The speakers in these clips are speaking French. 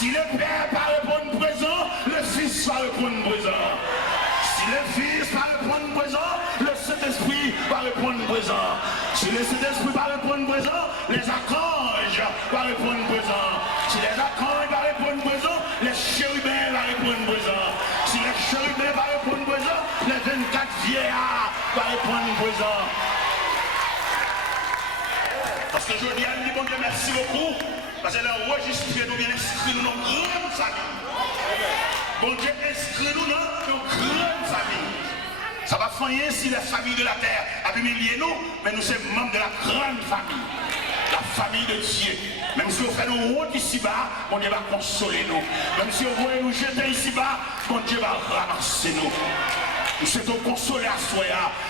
Si le Père va répondre présent, le Fils va répondre présent. Si le Fils va répondre présent, le Saint-Esprit va répondre présent. Si le Saint-Esprit va répondre présent, les archanges vont répondre présent. Si les archanges vont répondre présent, les chérubins vont répondre présent. Si les chérubins vont répondre présent, les 24 vieillards vont répondre présent. Parce que je dis à lui, bon Dieu, merci beaucoup. Parce qu'elle a enregistré, nous bien inscrit nous dans une grande famille. Bon Dieu, inscrit-nous dans une grande famille. Ça va faire si la famille de la terre a humilié nous, mais nous sommes membres de la grande famille. La famille de Dieu. Même si on fait nous honte ici-bas, bon Dieu va consoler nous. Même si on voit nous jeter ici-bas, bon Dieu va ramasser nous. Nous souhaitons consoler à soi.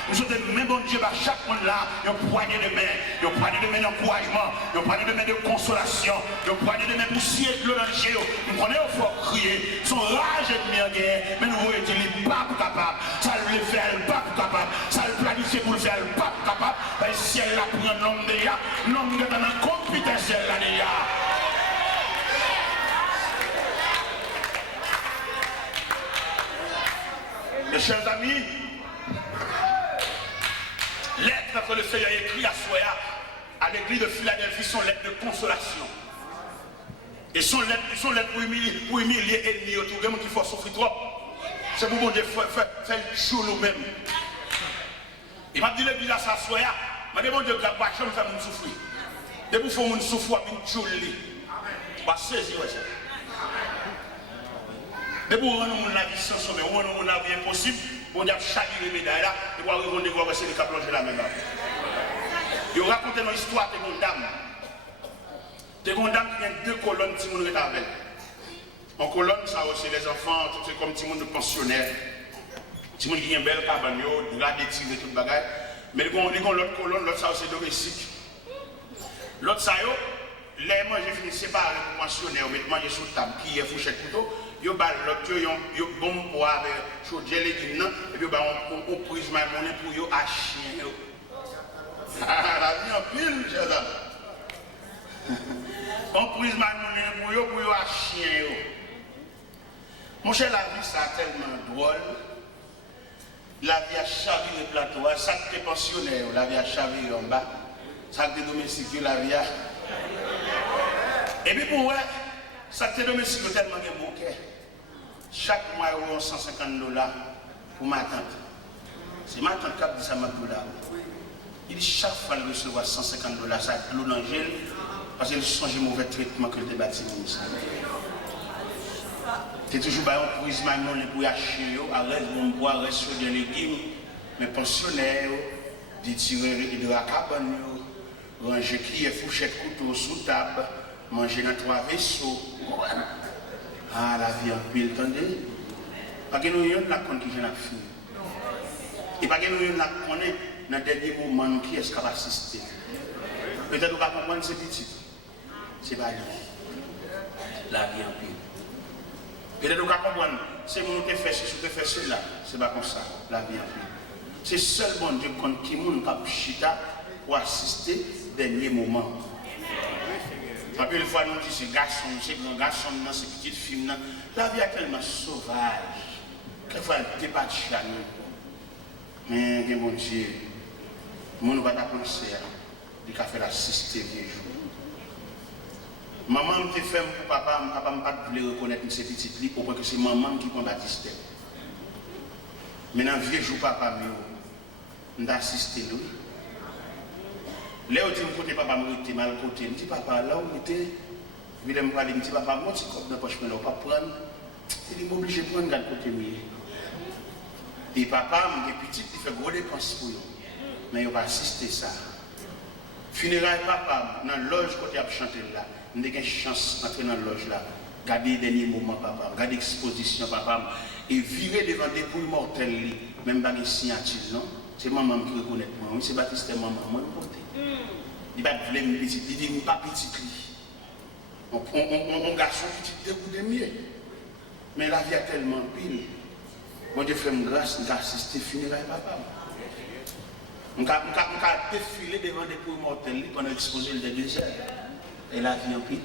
Nous souhaitons même bon Dieu à chaque monde là, une poignée de main d'encouragement, une poignée de main de consolation, une poignée de main pour scier le danger. Nous prenons il faut crier, son rage est bien guerre, mais nous voyons qu'il n'est pas capable. Ça le fait, il n'est pas capable. Ça le planifie pour le faire, il n'est pas capable. Et si elle a pris un homme déjà, l'homme est dans la compétence là déjà. Mes chers amis, lettre que le Seigneur a écrit à Soya, à l'église de Philadelphie, sont lettres de consolation. Et sont lettres pour humilier l'ennemi autour de nous qui faut souffrir trop. C'est pour bon Dieu faire le jour nous-mêmes. Il m'a dit l'église à sa Soya, m'a dit bon Dieu, la passion me fait nous souffrir. Depuis qu'il faut nous souffrir, nous souffrir. On va saisir ça. Depuis qu'on rend la vie sans sommet, on rend la vie impossible, on a chaviré les médailles là, et on va voir que c'est les cas plongés la même là. Ils ont raconté une histoire de une dame. De une dame qui a deux colonnes qui sont avec. En colonne, ça aussi les enfants, c'est comme des gens pensionnaires. Des gens qui ont une belle cabane, de la détire et tout le bagage. Mais ils ont l'autre colonne, l'autre ça aussi domestique. L'autre ça, les manger finissent séparés pour pensionnaires, ils mettent manger sous table, qui est fourchette couteau. Yo bal l'autre yo bon pour avec chaudière légumes et puis on prise ma monnaie pour yo à chien yo. Ah la vie en pile chers amis. On prise ma monnaie pour yo à chien yo. Mon cher, la vie ça tellement drôle. La vie a chaviré plateau, ça que t'es pensionnaire, la vie a chaviré en bas. Ça que t'es domestique, la vie a. Et puis pour ouais, ça que t'es domestique tellement que bon cœur. Chaque mois, il y a $150 pour ma tante. C'est ma tante qui a dit ça, $. Il dit chaque fois qu'il recevra $150, ça a de l'eau dans le gel, parce qu'il change le mauvais traitement que le bâti. C'est toujours un prise maintenant pour acheter, arrête bon bois, reste sur des légumes, mais pensionnaires, des tireurs de la cabane, ranger qui est fourchette couteau sous table, manger dans 3 vaisseaux. Ah, la vie en pile, attendez. Parce que nous avons la compte qui vient à finir. Et parce que nous avons la compte dans le dernier moment qui est-ce qui va assister. Peut-être qu'on va comprendre c'est petit. C'est pas lui. La vie en pile. Peut-être qu'on va comprendre, c'est mon qui fait ceci, qui fait cela. C'est pas comme ça. La vie en pile. C'est seul bon Dieu qui nous a chita pour assister au dernier moment. Après, une fois, nous disons, c'est garçon, c'est grand garçon, c'est petite fille. La vie est tellement sauvage. Quelquefois, elle débat de nous. Mais, mon Dieu, nous ne va pas penser à faire l'assister des jours. Maman me fait pour papa ne pas voulait reconnaître ces petites filles, au point que c'est maman qui prend Baptiste. Maintenant, vieux jour, papa, nous assisté nous. Là où tu me côté papa me était mal côté, me dit papa là où était, je vais me parler, me dit papa moi tu cop dans poche mais là pas prendre, il est obligé de prendre garde côté mieux. Et papa me petit il fait gros dépenses pour eux. Mais il va assister ça. Funérailles papa dans loge côté a chanter là, on a une chance d'entrer dans loge là. Garder les derniers moments papa, garder l'exposition papa et virer devant des poules mortelles même pas de signature non. C'est maman qui reconnaît moi, c'est Baptiste maman moi côté. Il va te me petit, il dit pas petit on garçon petit dégoût de mieux. Mais la vie a tellement pile. Moi Dieu fait grâce, on a assisté funérailles papa. On a défilé devant des poules mortelles pendant l'exposition de désert. Et la vie en pile.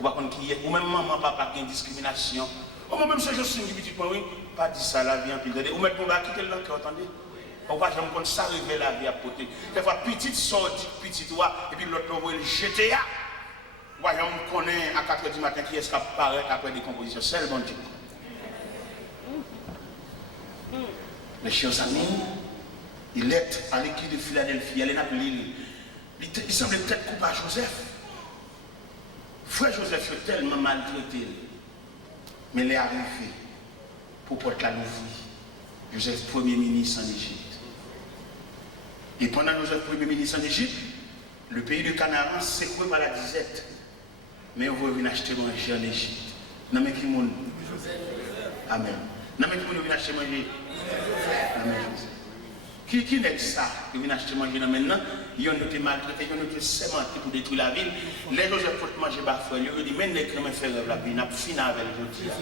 Ou pas qui est, ou même maman, papa qui a une discrimination. Ou même ce jour, c'est une petite point, oui, pas dit ça la vie en pile. Ou mettre mon bas quitter le cœur, attendez. On va jamais comme ça arriver la vie à côté. Des fois, petite sortie, petite roi, et puis l'autre va le jeter. Voyons, on connaît à 4h du matin qui est-ce qui apparaît après des compositions. C'est le bon Dieu. Mes chers amis, il est à l'équipe de Philadelphie, elle est à l'île. Il semblait peut-être coupé à Joseph. Frère Joseph est tellement maltraité. Mais il est arrivé pour porter la nouvelle. Joseph, premier ministre en Égypte. Et pendant Joseph, premier ministre en Égypte, le pays de Canaan s'est secoué par la disette. Mais on va venir acheter manger en Égypte. Non mais qui monde? Amen. Non mais qui monde vient acheter manger? Amen. Qui n'est ça? Qui vient acheter manger maintenant? Ils ont été maltraités, ils ont été sémentés pour détruire la ville. Les Joseph pour manger parfois, ils ont dit mais n'est-ce que faire la ville, n'a fini avec les gens.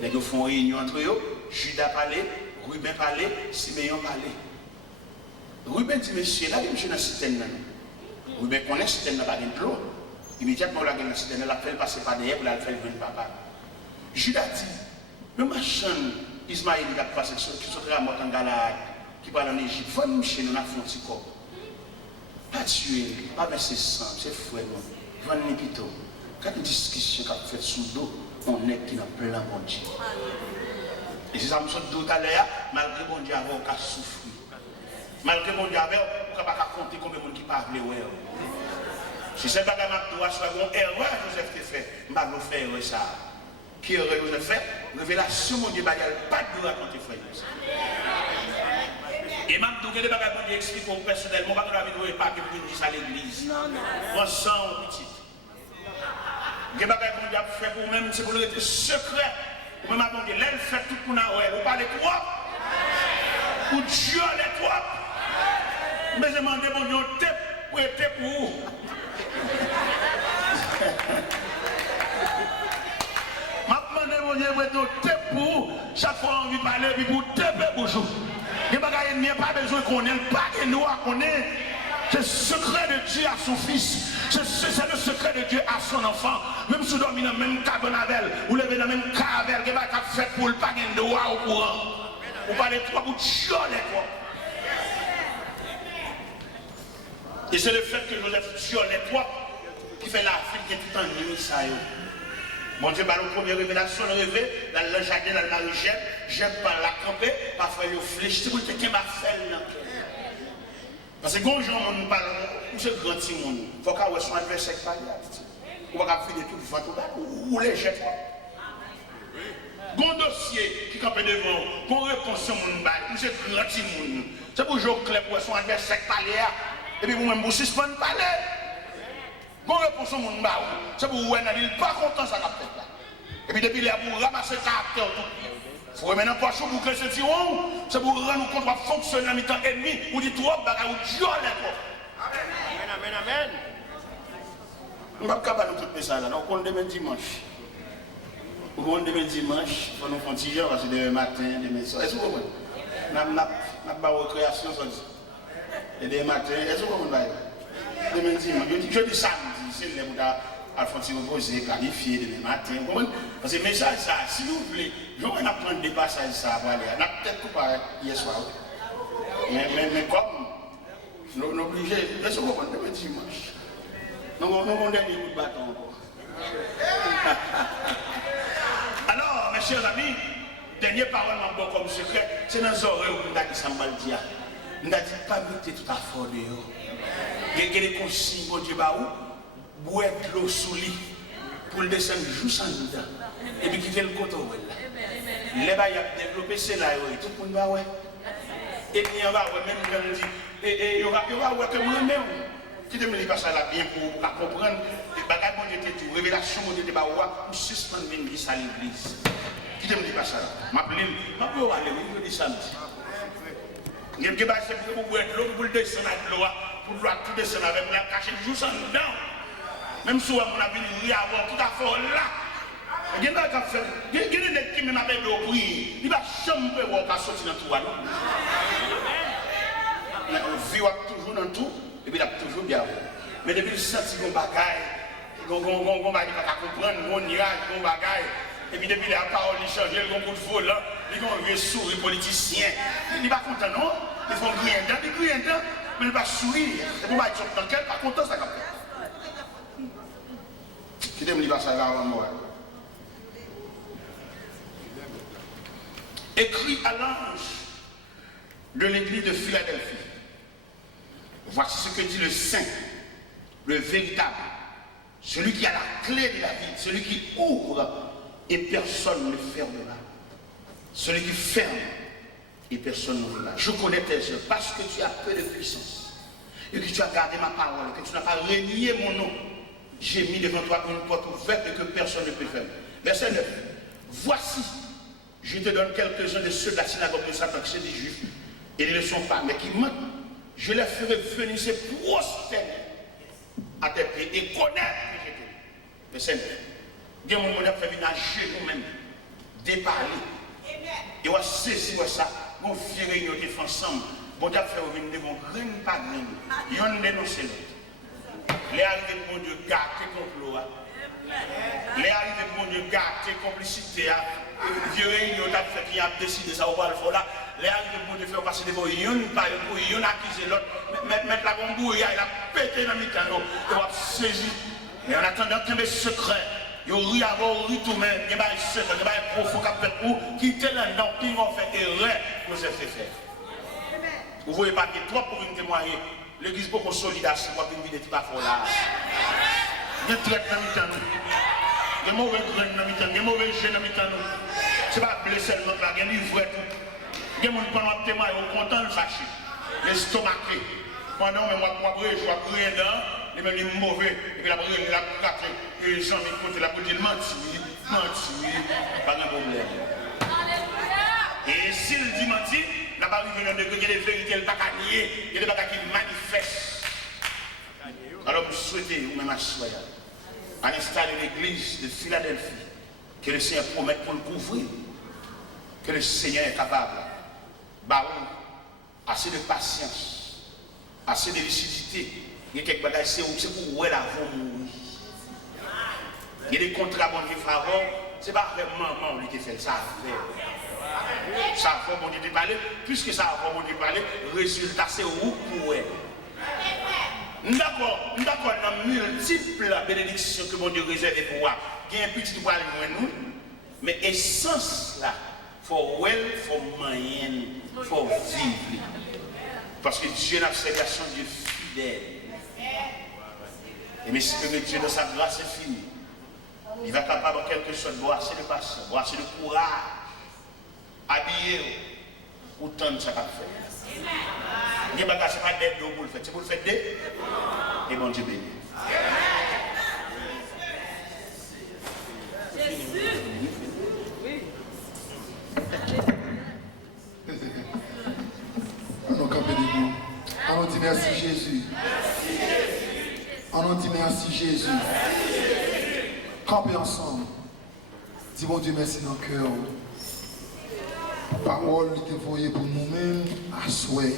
Les font réunion entre eux, Judas parlait, Ruben parlait, Siméon parlait. Ruben dit monsieur, là, je suis dans la citerne. Ruben connaît la citerne, pas de l'eau. Immédiatement, la citerne, elle a fait passer par derrière pour la faire venir papa. Judas dit, le machin, Ismaël, il a passé qui sont à mort en Galade, qui parle en Égypte, il faut nous chez nous, on a fait un petit corps. Pas tuer, pas verser sang, c'est frère, il faut nous plutôt. Quand une discussion qui a fait sous l'eau, on est qui n'a plein bon Dieu. Et c'est ça, je me suis dit tout à l'heure, malgré bon Dieu, on a souffert. Malgré bon Dieu, on ne peut pas compter combien de gens qui parlent. Si c'est pas que je soit une erreur Joseph qui fait, je ne vais pas faire ça. Qui erreur Joseph fait? Révélation, mon Dieu, il n'y a pas de raconter frère. Et je vais vous expliquer personnellement, je ne vais pas que vous disiez à l'église. On sent un petit. Je ne vais pas faire pour vous-même, c'est pour le secret. Vous même attendez, l'aile fait tout pour nous, vous parlez trop. Ou Dieu les trop. Mais je demande mon Dieu, pour être pour vous. Je demande mon Dieu, pour être pour vous. Chaque fois on veut parler, puis pour taper pour vous. Il n'y a pas besoin qu'on ait, pas de nous à connaître. C'est le secret de Dieu à son fils. C'est le secret de Dieu à son enfant. Même si vous dormez dans le même cabernavel, vous levez dans le même cabernavel, vous n'avez pas fait pour le pas de droit au courant. Vous parlez trop pour Dieu les quoi. Et c'est le fait que Joseph tue les trois qui fait la fille qui est tout en nuit ça. Mon Dieu, la première révélation, le rêve, dans le jardin, dans la richesse, j'aime pas la camper, parfois il fléchit, c'est pour te qu'il m'a fait là. Parce que quand gens nous parlent, c'est grand monde, il faut qu'on soit un adversaire par là. On va faire des trucs, ou les jette. Bon dossier qui campe devant, qu'on réponse sur mon bail, c'est grand monde. C'est pour jouer clair pour son adversaire par là. Et puis vous-même, vous suspendez parler. Bon réponse au monde, c'est pour vous, il pas content ça qu'a fait là. Et puis depuis là, vous ramassez le caractère tout. Il faut maintenant pas chaud pour que ce tyron, c'est pour rendre compte de fonctionner en mi-temps ennemi, ou dit trop, ou Dieu Amen, amen, amen. On ne va pas nous tout ça là, on compte demain dimanche. On compte demain dimanche, on nous fait un petit jour, parce que demain matin, demain soir. Est-ce que vous comprenez? On a pas de récréation, ça dit. Et demain matin, est-ce que vous comprenez? Demain dimanche, je dis samedi, c'est le temps Alphonse reposer, planifier demain matin. Parce que message ça, si vous voulez, je vais apprendre des passages ça, on a peut-être tout pareil hier soir. Mais comme nous sommes obligés, est-ce que vous comprenez demain dimanche? Nous avons un dernier coup de bâton encore. Alors, mes chers amis, dernière parole comme secret, c'est dans les oreilles où nous avons dit ça, nous avons dit pas mettre tout à fort dehors. Il y a des consignes, bon Dieu, boire de l'eau sous lit pour le descendre juste en dedans. Et puis quitter le côté. Les gens ont développé cela, tout le monde va ouais. Et puis on va même quand on dit, et on va voir que moi-même, qui te me dit pas ça là bien pour comprendre, les bagages bon Dieu tout, révélation bon Dieu te pour suspendre l'église à l'église. Qui te me dit pas ça là? M'appelle, aller, oui, je dis samedi. Il y a des bagages pour boire de l'eau, pour le descendre de l'eau, pour tout descendre avec la cachette juste en dedans. Même si on a venu avoir tout à fait là, il y a des gens qui m'ont appelé au bruit, il va jamais voir sortir dans tout. On vit toujours dans tout, et puis il a toujours bien. Mais depuis le senti qu'on bagaille, on va comprendre, on ira, on bagaille. Et puis depuis la parole, il change, il y a un coup de volant, il y a un vieux sourire politicien. Il n'est pas content, non? Ils font griller un temps, mais il ne va pas sourire. Et pour moi, ils sont dans quel pas content, ça comme ça. Qui t'aime, il va ça avant moi. Écrit à l'ange de l'église de Philadelphie. Voici ce que dit le saint, le véritable, celui qui a la clé de la vie, celui qui ouvre et personne ne fermera. Celui qui ferme et personne n'ouvrira. Je connais tes œuvres parce que tu as peu de puissance et que tu as gardé ma parole, que tu n'as pas renié mon nom. J'ai mis devant toi une porte ouverte et que personne ne peut fermer. Verset 9. Voici, je te donne quelques-uns de ceux de la synagogue de Satan, qui sont des juifs, et ils ne le sont pas, mais qui mentent. Je les ferai venir se prosterner à tes pieds et connaître que j'étais. Verset 9. Il y a un moment où on a fait venir à genoux même, déparler. Et on a saisi ça, on fait réunion ensemble. On a fait venir devant graine par graine. Et on dénonce l'autre. Les arrivées de mon Dieu, gâter complot. Les arrivées de mon Dieu, gâter complicité. Vieux réunion, on a fait qui a décidé ça, on va le faire là. Les arrivées de mon Dieu, faire passer devant yon par yon accuser l'autre. Mettre la bombe, il a pété dans le temps. On a saisi. Et en attendant, il y a des secrets. Il y a un tout même, il y a un secret, il y a un profond qui quitter le nom, qui ont fait erreur pour se faire. Vous voyez pas qu'il y a trop pour une témoigner. L'église est beaucoup solidaire, c'est moi qui me dis que tu vas faire là. Il y a des traites dans le temps. Il y a des mauvais graines dans le temps. Il y a des mauvais jeunes dans le temps. Ce n'est pas blessé le monde là, il y a des livres. Il y a des gens qui ont témoigné, ils sont contents de fâcher. Les stomaqués. Pendant que moi, je vois rien dedans. Et même les mauvais, et puis la brûle, la gâte, et les gens qui comptent la brûle, mentir, pas de problème. Et s'il dit mentir, la barre vient de il y a des vérités, il n'y a pas qu'à nier, il y a des bagages qui manifestent. Alors vous souhaitez, vous même assoyer, à l'instar de l'église de Philadelphie, que le Seigneur promette pour le couvrir, que le Seigneur est capable, baron, assez de patience, assez de lucidité. Il y a quelques bagages, c'est pour où elle a mourir. Il y a des contrats qui font avant, ce n'est pas vraiment lui qui fait ça. Ça va bon Dieu parler, puisque ça va bon Dieu parler, le résultat c'est où pour elle. D'accord, dans multiples bénédictions que mon Dieu réserve pour moi. Il y a un petit poil loin nous, mais essence là, for well, for moyen, for vivre. Parce que Dieu n'a fait son Dieu fidèle. Et mais si Dieu dans sa grâce est fini, il va capable en quelque sorte de boire assez de patience, boire assez de courage, habiller autant de ça qu'a fait. Il n'y a pas d'aide pour le faire, c'est pour le faire d'aide. Et bon Dieu béni. Allons camper debout. Allons dire merci Jésus. Allons dire merci Jésus. Camper ensemble. Dis bon Dieu merci dans le cœur. Parole qui est envoyée pour nous-mêmes à souhait.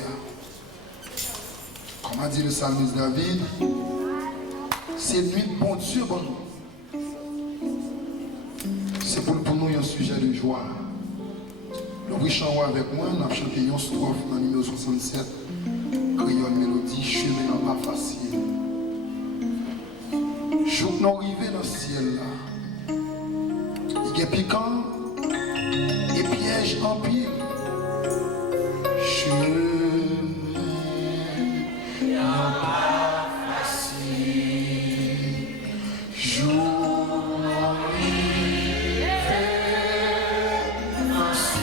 Comme a dit le psalmiste David, c'est nuit de bon Dieu pour nous. C'est pour nous un sujet de joie. Le riche en haut avec moi, on a chanté une strophe dans le numéro 67, créole mélodie, chemin pas facile. Jour nous arrivés dans le ciel là, il y a piquant et piège en pile. Chemin pas facile. Jour arrivé dans le ciel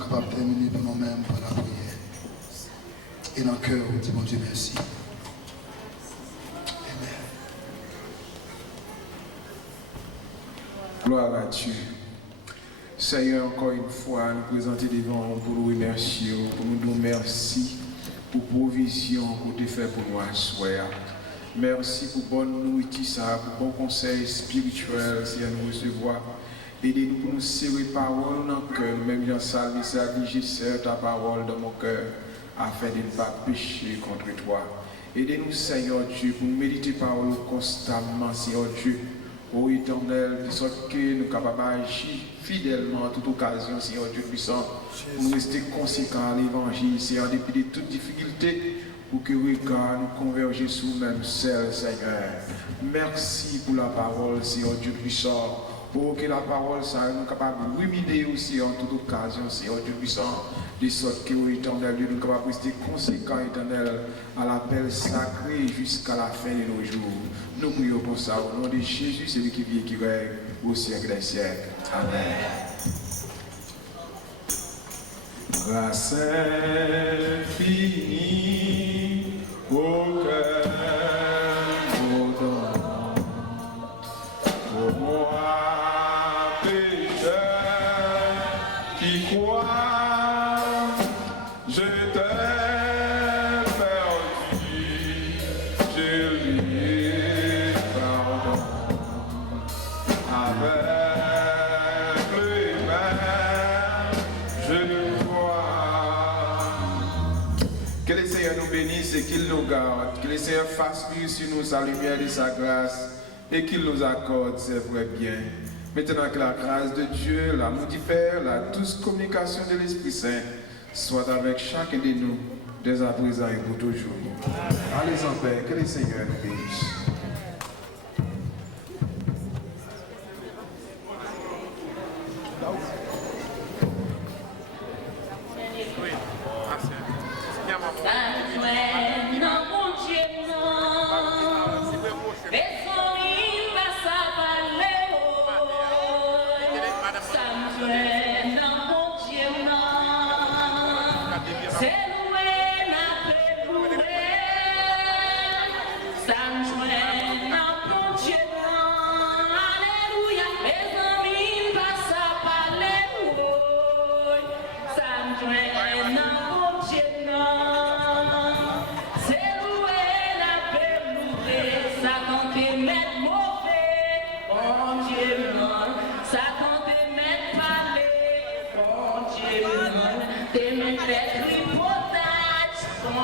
capable de terminer pour nous-mêmes par la prière. Et dans le cœur, on dit bon Dieu merci. Amen. Gloire à Dieu. Seigneur, encore une fois, nous présenter devant vous pour nous remercier, pour nous dire merci pour provision que tu fait pour nous à soir. Merci pour bonne nourriture, pour bon conseil spirituel, si nous recevoir. Aidez-nous pour nous serrer parole dans le cœur, même Jean Salvi, ça dit, j'ai serré ta parole dans mon cœur, afin de ne pas pécher contre toi. Aidez-nous, Seigneur Dieu, pour nous méditer parole constamment, Seigneur Dieu, ô Éternel, de sorte que nous sommes capables d'agir fidèlement à toute occasion, Seigneur Dieu puissant, pour nous rester conséquents à l'évangile, Seigneur, en dépit de toutes difficultés, pour que regard nous converger sur nous-mêmes seuls, Seigneur. Merci pour la parole, Seigneur Dieu puissant. Pour que la parole soit nous capable de ruminer aussi en toute occasion, Seigneur Dieu puissant, de sorte que, Éternel, nous sommes capables de rester conséquents, Éternel, à l'appel sacré jusqu'à la fin de nos jours. Nous prions pour ça au nom de Jésus, celui qui vit et qui règne au siècle des siècles. Amen. Grâce infinie au cœur ardent, pour moi pécheur qui croit, je t'ai perdu, je lui ai pardon avec les mains, je vois. Que le Seigneur nous bénisse et qu'il nous garde, que le Seigneur fasse luire sur nous sa lumière et sa grâce et qu'il nous accorde ses vrais biens. Maintenant que la grâce de Dieu, l'amour du Père, la douce communication de l'Esprit Saint soit avec chacun de nous, dès à présent et pour toujours. Allez en paix, que le Seigneur nous bénisse. Tem um pé de potage, com